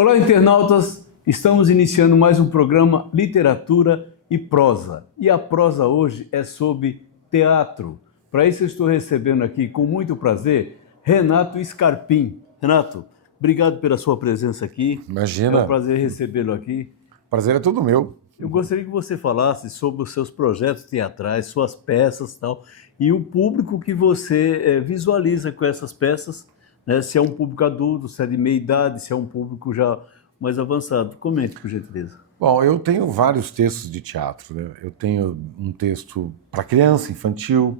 Olá, internautas! Estamos iniciando mais um programa Literatura e Prosa. E a prosa hoje é sobre teatro. Para isso eu estou recebendo aqui, com muito prazer, Renato Scarpim. Renato, obrigado pela sua presença aqui. Imagina. É um prazer recebê-lo aqui. Prazer é todo meu. Eu gostaria que você falasse sobre os seus projetos teatrais, suas peças e tal, e o público que você visualiza com essas peças, né? Se é um público adulto, se é de meia idade, se é um público já mais avançado. Comente, por gentileza. Bom, eu tenho vários textos de teatro, né? Eu tenho um texto para criança, infantil,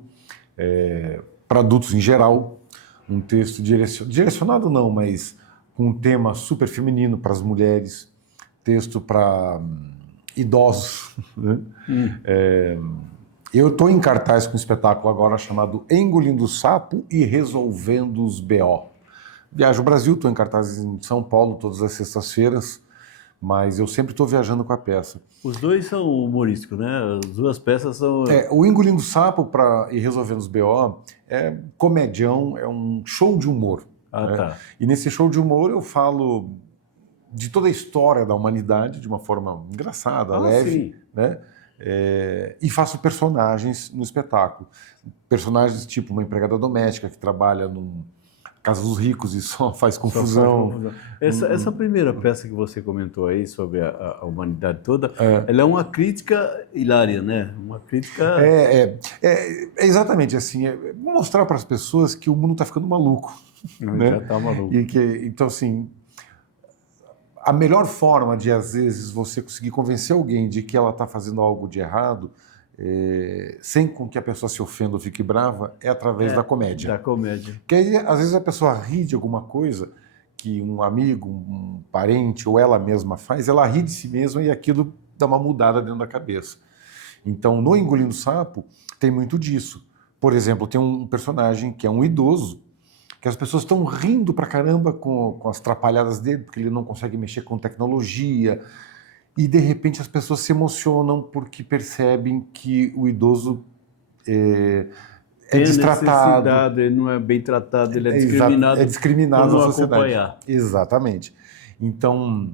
para adultos em geral, um texto direcionado não, mas com um tema super feminino para as mulheres, texto para idosos, né? Eu estou em cartaz com um espetáculo agora chamado Engolindo o Sapo e Resolvendo os B.O. Viajo ao Brasil, estou em cartaz em São Paulo todas as sextas-feiras, mas eu sempre estou viajando com a peça. Os dois são humorísticos, né? As duas peças são... O Engolindo o Sapo e Resolvendo os B.O. é comedião, é um show de humor. Ah, né? tá. E nesse show de humor eu falo de toda a história da humanidade de uma forma engraçada, leve, sim. né? E faço personagens no espetáculo. Personagens tipo uma empregada doméstica que trabalha num Casa dos Ricos e só faz confusão. Essa primeira peça que você comentou aí sobre a humanidade toda, ela é uma crítica hilária, né? Uma crítica... Exatamente assim, mostrar para as pessoas que o mundo está ficando maluco. Né? Já está maluco. Então, assim, a melhor forma de, às vezes, você conseguir convencer alguém de que ela está fazendo algo de errado, sem com que a pessoa se ofenda ou fique brava, é através da comédia. Da comédia. Porque aí, às vezes, a pessoa ri de alguma coisa que um amigo, um parente ou ela mesma faz, ela ri de si mesma e aquilo dá uma mudada dentro da cabeça. Então, no Engolindo Sapo, tem muito disso. Por exemplo, tem um personagem que é um idoso, que as pessoas estão rindo pra caramba com as trapalhadas dele, porque ele não consegue mexer com tecnologia, e de repente as pessoas se emocionam porque percebem que o idoso é destratado. Ele não é bem tratado, ele é discriminado. É discriminado na sociedade. Acompanhar. Exatamente. Então,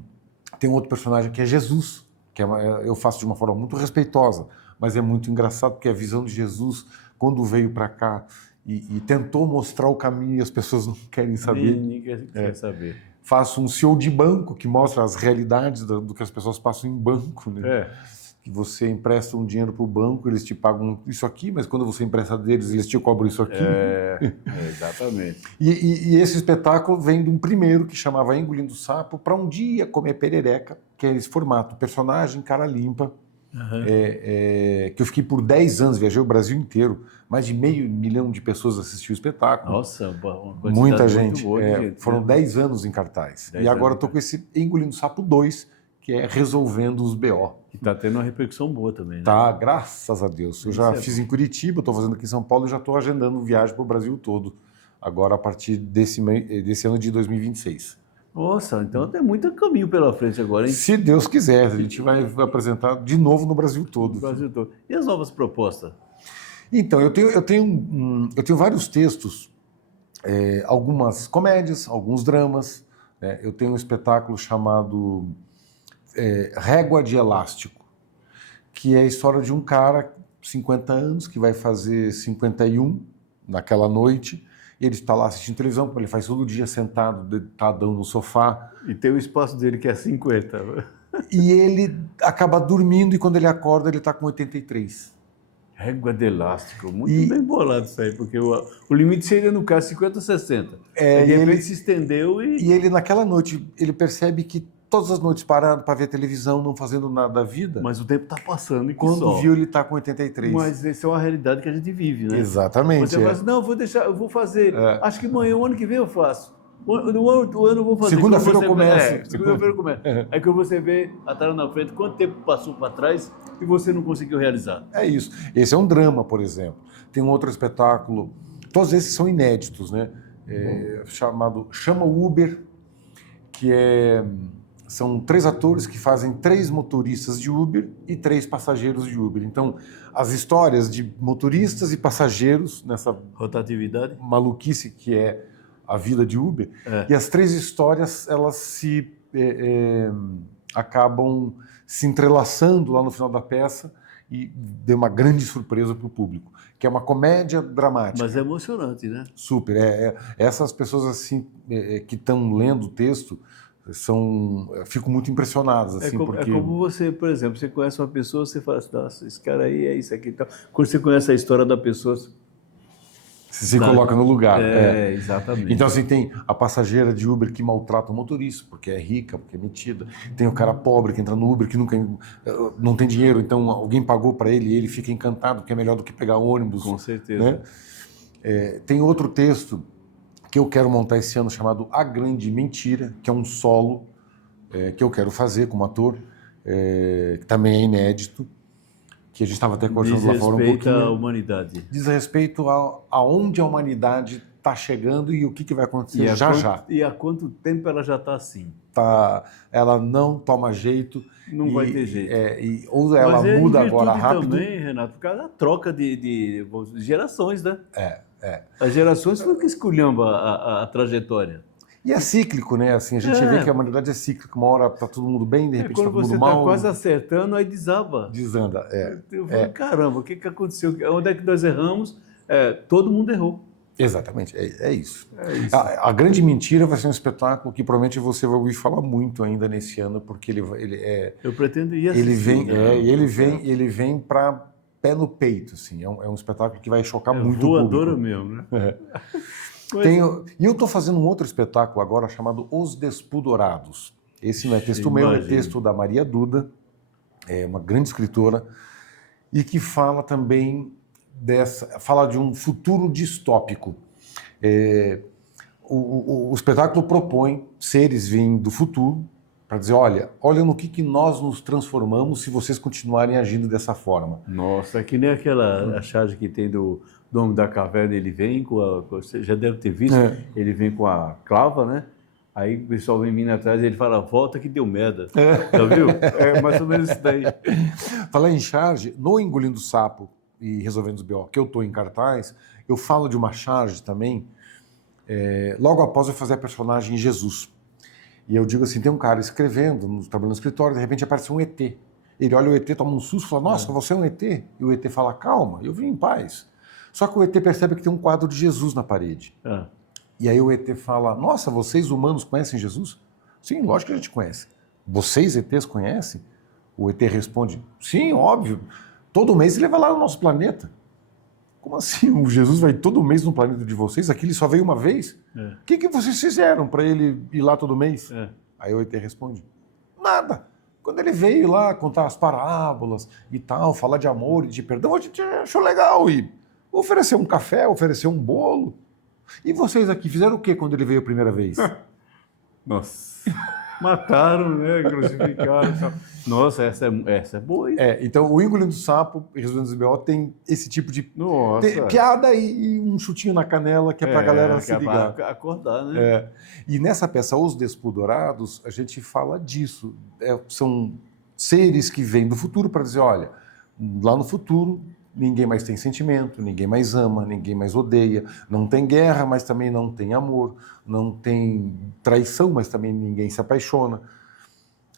tem um outro personagem que é Jesus, que eu faço de uma forma muito respeitosa, mas é muito engraçado porque a visão de Jesus, quando veio para cá e tentou mostrar o caminho e as pessoas não querem saber. Ninguém quer saber. Faço um CEO de banco que mostra as realidades do que as pessoas passam em banco, né? Que você empresta um dinheiro para o banco, eles te pagam isso aqui, mas quando você empresta deles, eles te cobram isso aqui. Exatamente. E esse espetáculo vem de um primeiro que chamava Engolindo o Sapo para um dia comer perereca, que é esse formato, personagem, cara limpa, que eu fiquei por 10 anos, viajei o Brasil inteiro, mais de 500 mil de pessoas assistiram o espetáculo. Nossa, uma quantidade muita muito gente. boa de gente, Foram né? 10 anos em cartaz. 10 e agora anos, estou com esse Engolindo o Sapo 2, que é Resolvendo os B.O. E está tendo uma repercussão boa também, né? Tá, graças a Deus. Eu já Isso é fiz em Curitiba, estou fazendo aqui em São Paulo e já estou agendando viagem para o Brasil todo, agora a partir desse ano de 2026. Nossa, então tem muito caminho pela frente agora, hein? Se Deus quiser, a gente vai apresentar de novo no Brasil todo. No Brasil todo. E as novas propostas? Então, eu tenho vários textos, algumas comédias, alguns dramas. Né? Eu tenho um espetáculo chamado Régua de Elástico, que é a história de um cara, 50 anos, que vai fazer 51 naquela noite. Ele está lá assistindo televisão, como ele faz todo dia sentado, deitadão no sofá. E tem o espaço dele que é 50. E ele acaba dormindo e quando ele acorda ele está com 83. Régua de elástico, muito bem bolado isso aí, porque o limite seria, no caso, 50 ou 60. De repente ele se estendeu E ele, naquela noite, ele percebe que todas as noites parado para ver televisão, não fazendo nada da vida. Mas o tempo está passando e que quando só. viu, ele está com 83. Mas essa é uma realidade que a gente vive, né? Exatamente. Você fala assim, não, eu vou fazer, acho que amanhã, o ano que vem eu faço. No outro ano eu vou fazer. Segunda-feira eu começo. Segunda-feira eu começo. Aí que você vê, atrás na frente, quanto tempo passou para trás e você não conseguiu realizar. É isso. Esse é um drama, por exemplo. Tem um outro espetáculo, todos esses são inéditos, né? Chamado Chama o Uber, que são 3 atores que fazem 3 motoristas de Uber e 3 passageiros de Uber. Então, as histórias de motoristas e passageiros nessa rotatividade, maluquice que é a vida de Uber, e as 3 histórias elas se acabam se entrelaçando lá no final da peça e deu uma grande surpresa para o público, que é uma comédia dramática. Mas é emocionante, né? Super. Essas pessoas assim que estão lendo o texto fico muito impressionadas. Assim, É como você, por exemplo, você conhece uma pessoa, você fala assim, nossa, esse cara aí é isso aqui e tal. Quando você conhece a história da pessoa... Você se coloca no lugar. Exatamente. Então, assim, tem a passageira de Uber que maltrata o motorista, porque é rica, porque é metida. Tem o cara pobre que entra no Uber, que nunca não tem dinheiro, então alguém pagou para ele e ele fica encantado, porque é melhor do que pegar ônibus. Com certeza. Né? Tem outro texto que eu quero montar esse ano chamado A Grande Mentira, que é um solo que eu quero fazer como ator, que também é inédito, que a gente estava até conversando lá fora um pouquinho. Diz respeito à humanidade. Diz respeito aonde a humanidade está chegando e o que vai acontecer já. E há quanto tempo ela já está assim? Ela não toma jeito. Não vai ter jeito. Ou ela muda agora rápido. Também, Renato, por causa da troca de gerações, né? É. As gerações foi o que esculhamba a trajetória. E é cíclico, né? Assim, a gente vê que a humanidade é cíclica. Uma hora tá todo mundo bem, de repente tá todo mundo mal. Quando você está quase acertando, aí desaba. Desanda, Eu falo, caramba, o que aconteceu? Onde é que nós erramos? Todo mundo errou. Exatamente, é isso. A Grande Mentira vai ser um espetáculo que provavelmente você vai ouvir falar muito ainda nesse ano, porque ele é... Eu pretendo ir assistir. Ele vem para pé no peito, assim. É um espetáculo que vai chocar muito o público. Voadora mesmo, né? E eu estou fazendo um outro espetáculo agora chamado Os Despudorados. Esse não é texto meu, é texto da Maria Duda, uma grande escritora, e que fala também fala de um futuro distópico. O espetáculo propõe seres vindo do futuro para dizer, olha no que nós nos transformamos se vocês continuarem agindo dessa forma. Nossa, é que nem aquela charge que tem do Homem da Caverna, ele vem você já deve ter visto, ele vem com a clava, né? Aí o pessoal vem vindo atrás e ele fala, volta que deu merda. Já viu? É mais ou menos isso daí. Falar em charge, no Engolindo Sapo e Resolvendo os B.O., que eu estou em cartaz, eu falo de uma charge também, logo após eu fazer a personagem Jesus. E eu digo assim, tem um cara escrevendo, trabalhando no escritório, de repente aparece um ET. Ele olha o ET, toma um susto e fala, nossa, você é um ET? E o ET fala, calma, eu vim em paz. Só que o ET percebe que tem um quadro de Jesus na parede. E aí o ET fala, nossa, vocês humanos conhecem Jesus? Sim, lógico que a gente conhece. Vocês ETs conhecem? O ET responde, sim, óbvio. Todo mês ele vai lá no nosso planeta. Como assim? O Jesus vai todo mês no planeta de vocês? Aqui ele só veio uma vez? O que vocês fizeram para ele ir lá todo mês? Aí o ET responde, nada. Quando ele veio lá contar as parábolas e tal, falar de amor e de perdão, a gente achou legal e ofereceu um café, ofereceu um bolo. E vocês aqui fizeram o que quando ele veio a primeira vez? Nossa. Mataram, né? Crucificaram. Nossa, essa é boa, hein? Então o Engolindo Sapo e Resolvendo os B.O. tem esse tipo de piada e um chutinho na canela que é pra galera se ligar. Pra acordar, né? E nessa peça Os Despudorados, a gente fala disso. São seres que vêm do futuro para dizer, olha, lá no futuro ninguém mais tem sentimento, ninguém mais ama, ninguém mais odeia, não tem guerra, mas também não tem amor, não tem traição, mas também ninguém se apaixona.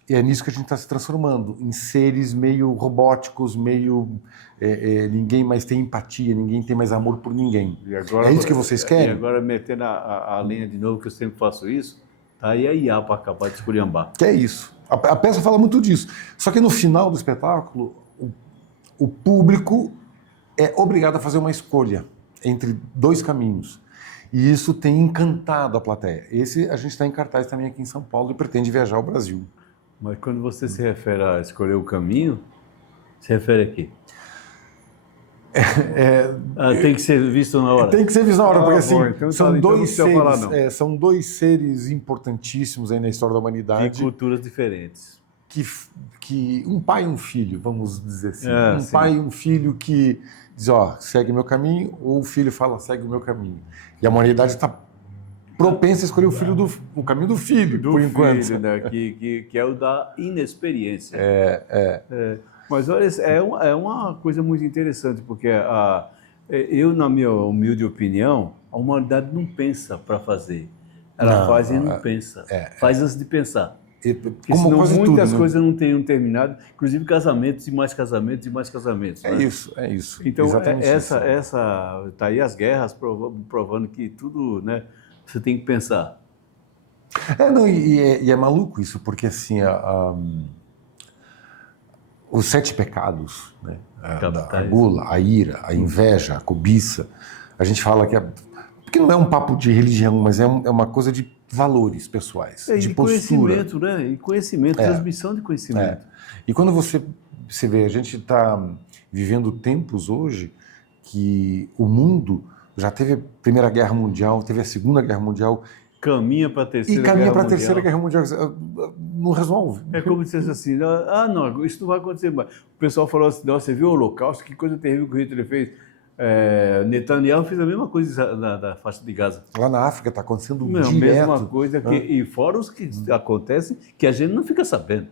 E é nisso que a gente está se transformando, em seres meio robóticos, meio... ninguém mais tem empatia, ninguém tem mais amor por ninguém. É isso que vocês querem? E agora, metendo a linha de novo, que eu sempre faço isso, tá aí a IA para acabar de esculhambar. Que é isso. A peça fala muito disso. Só que no final do espetáculo, o público é obrigado a fazer uma escolha entre dois caminhos. E isso tem encantado a plateia. A gente está em cartaz também aqui em São Paulo e pretende viajar ao Brasil. Mas quando você se refere a escolher o caminho, se refere a quê? Tem que ser visto na hora. Tem que ser visto na hora, porque assim, então, são dois seres importantíssimos aí na história da humanidade. De culturas diferentes. Que um pai e um filho, vamos dizer assim. Pai e um filho que diz, segue meu caminho, ou o filho fala, segue o meu caminho. E a humanidade está propensa a escolher o caminho do filho, por enquanto. Filho, né? que é o da inexperiência. Mas olha, é uma coisa muito interessante, porque eu, na minha humilde opinião, a humanidade não pensa para fazer. Ela faz e não pensa. Faz antes de pensar. Porque como senão quase muitas tudo, né? coisas não teriam terminado, inclusive casamentos e mais casamentos e mais casamentos. É Né? isso, é isso. Então, Exatamente isso. tá aí as guerras provando que tudo, né, você tem que pensar. Não, e é maluco isso, porque assim, os 7 pecados, né? A Capitais. gula, a ira, a inveja, a cobiça, a gente fala que porque não é um papo de religião, mas é uma coisa de valores pessoais, E de de postura. conhecimento, né? E conhecimento, transmissão de É. conhecimento. E quando você vê, a gente está vivendo tempos hoje que o mundo já teve a Primeira Guerra Mundial, teve a Segunda Guerra Mundial Caminha para a e Terceira caminha Guerra para a Mundial. Terceira Guerra Mundial. Não resolve. É como se dissesse assim, não, isso não vai acontecer mais. O pessoal falou assim, nossa, você viu o Holocausto? Que coisa terrível que o Hitler fez. Netanyahu fez a mesma coisa da faixa de Gaza. Lá na África está acontecendo Não, a direto. mesma coisa, e fora os que acontecem, que a gente não fica sabendo.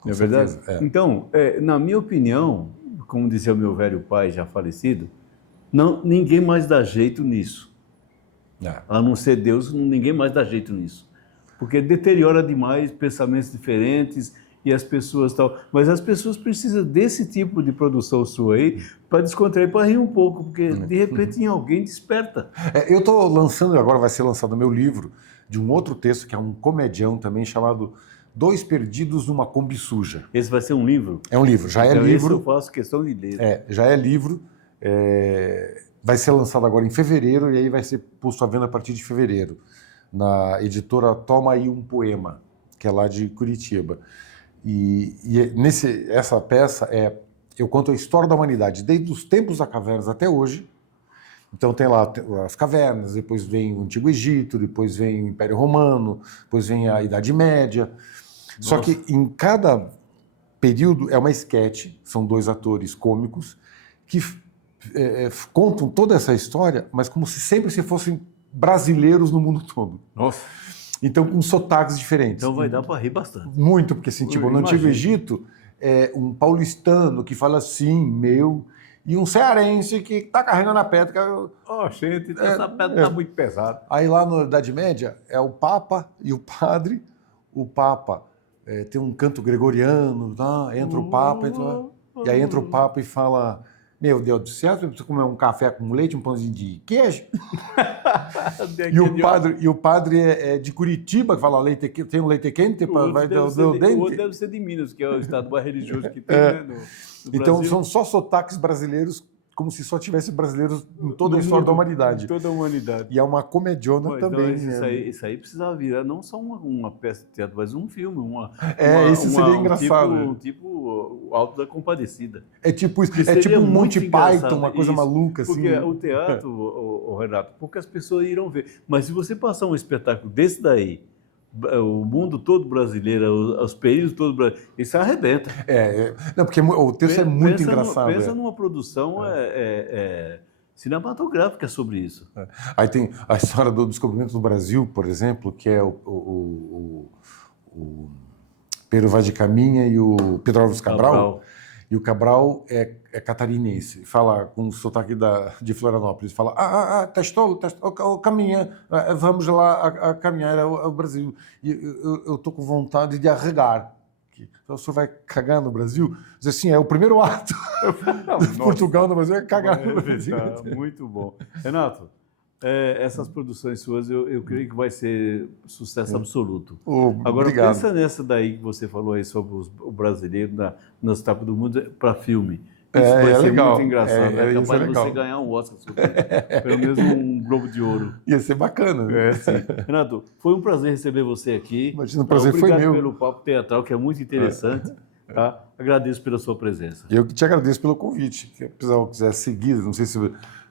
Com Não é verdade? certeza, é. Então, na minha opinião, como dizia o meu velho pai, já falecido, ninguém mais dá jeito nisso. A não ser Deus, ninguém mais dá jeito nisso. Porque deteriora demais pensamentos diferentes e as pessoas tal. Mas as pessoas precisam desse tipo de produção sua aí para descontrair, para rir um pouco, porque de repente em alguém desperta. Eu estou lançando, agora vai ser lançado o meu livro, de um outro texto, que é um comedião também, chamado Dois Perdidos numa Kombi Suja. Esse vai ser um livro? É um livro, já então, é livro. Esse eu faço questão de ler. Já é livro. Vai ser lançado agora em fevereiro e aí vai ser posto à venda a partir de fevereiro, na editora Toma Aí um Poema, que é lá de Curitiba. Essa peça eu conto a história da humanidade, desde os tempos da caverna até hoje. Então tem lá as cavernas, depois vem o Antigo Egito, depois vem o Império Romano, depois vem a Idade Média. Nossa. Só que em cada período é uma esquete, são 2 atores cômicos que contam toda essa história, mas como se sempre se fossem brasileiros no mundo todo. Nossa. Então com sotaques diferentes. Então vai dar para rir bastante. Muito, porque assim, tipo, no Antigo Egito, um paulistano que fala assim, meu, e um cearense que está carregando a pedra. Gente, essa pedra está muito pesada. Aí lá na Idade Média é o Papa e o Padre. O Papa tem um canto gregoriano, entra o Papa, e aí entra o Papa e fala: meu Deus do céu, você precisa comer um café com leite, um pãozinho de queijo? e o padre é de Curitiba, que fala: tem um leite quente, vai dar o dente. O outro deve ser de Minas, que é o estado mais religioso que tem, né, no então Brasil. são só sotaques brasileiros, como se só tivesse brasileiros em toda a história da humanidade. Em toda a humanidade. E é uma comediona também. Então, isso aí precisava virar não só uma peça de teatro, mas um filme. Isso seria engraçado. Um tipo o Alto da Compadecida. É tipo isso. É tipo um Monty Python, uma coisa maluca. Porque assim. o teatro, o Renato, poucas pessoas irão ver. Mas se você passar um espetáculo desse daí, o mundo todo brasileiro, os períodos todos brasileiros, isso arrebenta. Não, porque o texto é muito engraçado. Pensa numa produção cinematográfica sobre isso. Aí tem a história do descobrimento do Brasil, por exemplo, que é o Pero Vaz de Caminha e o Pedro Álvares Cabral. E o Cabral é catarinense, fala com o sotaque de Florianópolis, fala: testou, caminha, vamos lá a caminhar ao Brasil. E eu estou com vontade de arregar. Então, o senhor vai cagar no Brasil? Diz assim, é o primeiro ato de Portugal no Brasil, é cagar no Brasil. Muito bom. Renato, essas produções suas, eu creio que vai ser sucesso absoluto. Agora, obrigado. Pensa nessa daí que você falou aí sobre o brasileiro nas tapas do mundo para filme. Isso vai ser legal. Muito engraçado. É capaz de legal. você ganhar um Oscar, pelo menos um Globo de Ouro. Ia ser bacana. Sim. Renato, foi um prazer receber você aqui. Imagina, o prazer foi meu. Obrigado pelo papo teatral, que é muito interessante. Tá? Agradeço pela sua presença. Eu que te agradeço pelo convite. Se eu quiser seguir, não sei se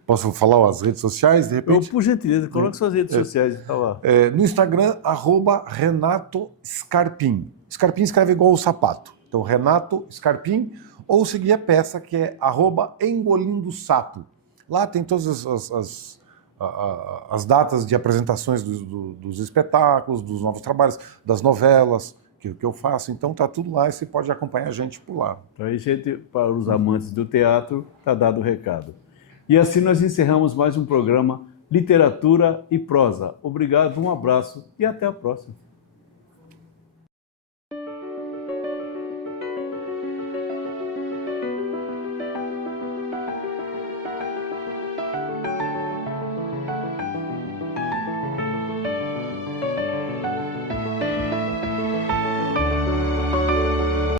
posso falar as redes sociais, de repente. Por gentileza, coloque suas redes sociais. Tá lá. No Instagram, @Renato Scarpim. Scarpim escreve igual o sapato. Então, Renato Scarpim. Ou seguir a peça, que é @Engolindo Sapo. Lá tem todas as datas de apresentações dos espetáculos, dos novos trabalhos, das novelas que eu faço. Então tá tudo lá e você pode acompanhar a gente por lá. Então, aí, gente, para os amantes do teatro, está dado o recado. E assim nós encerramos mais um programa Literatura e Prosa. Obrigado, um abraço e até a próxima.